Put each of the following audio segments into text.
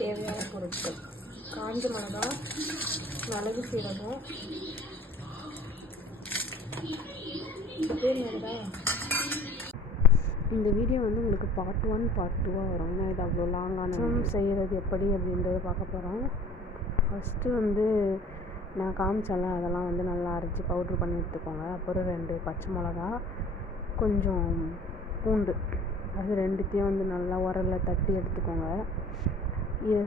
தேவையான பொருட்கள்: காஞ்ச மிளகா, மிளகு, சீரகம். இதே மாதிரி தான் இந்த வீடியோ வந்து உங்களுக்கு பார்ட் 1 பார்ட் 2 வரும். ஏன்னா இது அவ்வளோ லாங்கான செய்கிறது எப்படி அப்படின்றத பார்க்க போகிறோம். ஃபஸ்ட்டு வந்து நான் காமிச்சேன்ல, அதெல்லாம் வந்து நல்லா அரைச்சி பவுட்ரு பண்ணி எடுத்துக்கோங்க. அப்புறம் 2 பச்சை மிளகா, கொஞ்சம் பூண்டு, அது ரெண்டுத்தையும் வந்து நல்லா உரலில் தட்டி எடுத்துக்கோங்க. இதை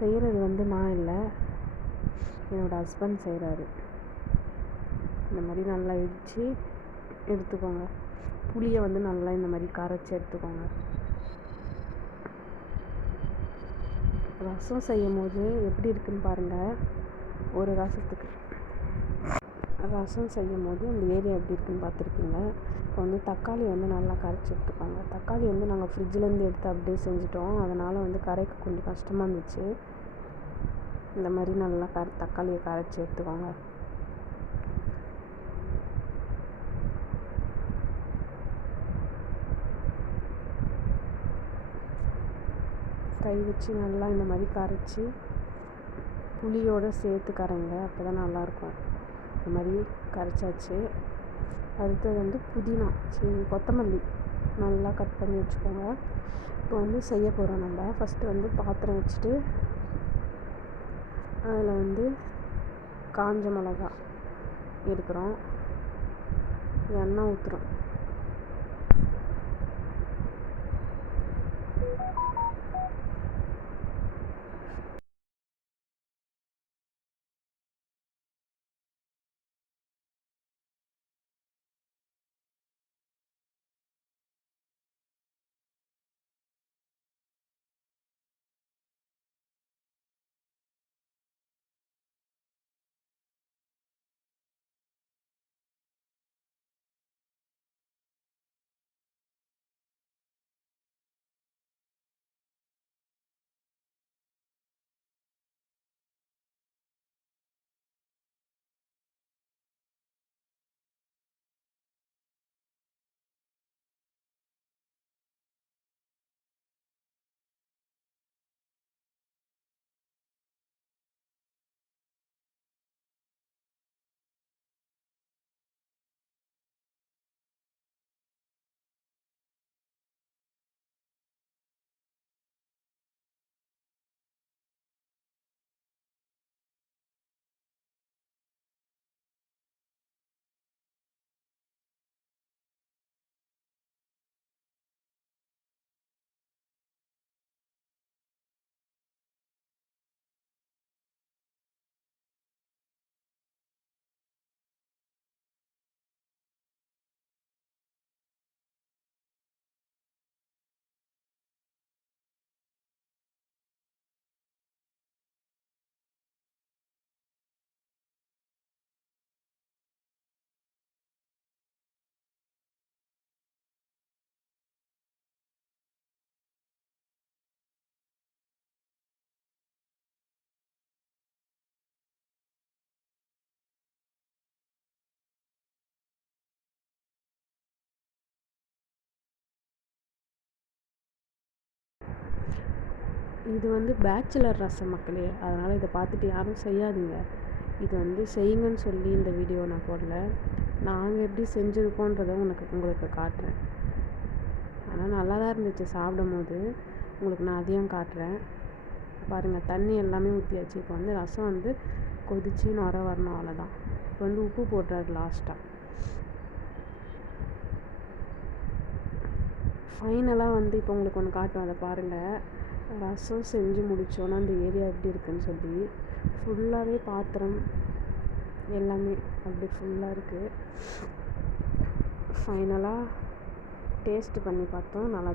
செய்கிறது வந்து நான் இல்லை, என்னோடய ஹஸ்பண்ட் செய்கிறாரு. இந்த மாதிரி நல்லா இடித்து எடுத்துக்கோங்க. புளியை வந்து நல்லா இந்த மாதிரி கரைச்சி எடுத்துக்கோங்க. ரசம் செய்யும் போது எப்படி இருக்குன்னு பாருங்கள். ஒரு ரசம் செய்யும் போது இந்த ஏரியா எப்படி இருக்குன்னு பார்த்துருப்பீங்க. இப்போ வந்து தக்காளி வந்து நல்லா கரைச்சி எடுத்துக்கோங்க. தக்காளி வந்து நாங்கள் ஃப்ரிட்ஜிலேருந்து எடுத்து அப்படியே செஞ்சுட்டோம். அதனால் வந்து கரைக்க கொஞ்சம் கஷ்டமாக இருந்துச்சு. இந்த மாதிரி நல்லா தக்காளியை கரைச்சி எடுத்துக்கோங்க. கை வச்சு நல்லா இந்த மாதிரி கரைச்சி புளியோடு சேர்த்து கரைங்க, அப்போ தான் நல்லாயிருக்கும். இந்த மாதிரி கரைச்சாச்சு. அடுத்தது வந்து புதினா, கொத்தமல்லி நல்லா கட் பண்ணி வச்சுக்கோங்க. இப்போ வந்து செய்ய போகிறோம். நம்ம ஃபஸ்ட்டு வந்து பாத்திரம் வச்சுட்டு அதில் வந்து காஞ்ச மிளகா எடுக்கிறோம், எண்ணெய் ஊற்றுறோம். இது வந்து பேச்சுலர் ரசம் மக்களே, அதனால் இதை பார்த்துட்டு யாரும் செய்யாதீங்க. இது வந்து செய்யுங்கன்னு சொல்லி இந்த வீடியோ நான் போடல. நாங்கள் எப்படி செஞ்சுருக்கோன்றதை உங்களுக்கு காட்டுறேன். ஆனால் நல்லா தான் இருந்துச்சு சாப்பிடும் போது. உங்களுக்கு நான் அதையும் காட்டுறேன் பாருங்கள். தண்ணி எல்லாமே ஊற்றியாச்சு. இப்போ வந்து ரசம் வந்து கொதிச்சு நுர வரணும், அவ்வளோதான். இப்போ வந்து உப்பு போட்டுறாரு லாஸ்ட்டாக. ஃபைனலாக வந்து இப்போ உங்களுக்கு ஒன்று காட்டும், அதை பாருங்கள். ரசம் செஞ்சு முடித்தோன்னா அந்த ஏரியா எப்படி இருக்குன்னு சொல்லி ஃபுல்லாகவே பாத்திரம் எல்லாமே அப்படி ஃபுல்லாக இருக்குது. ஃபைனலாக டேஸ்ட்டு பண்ணி பார்த்தோம், நல்லா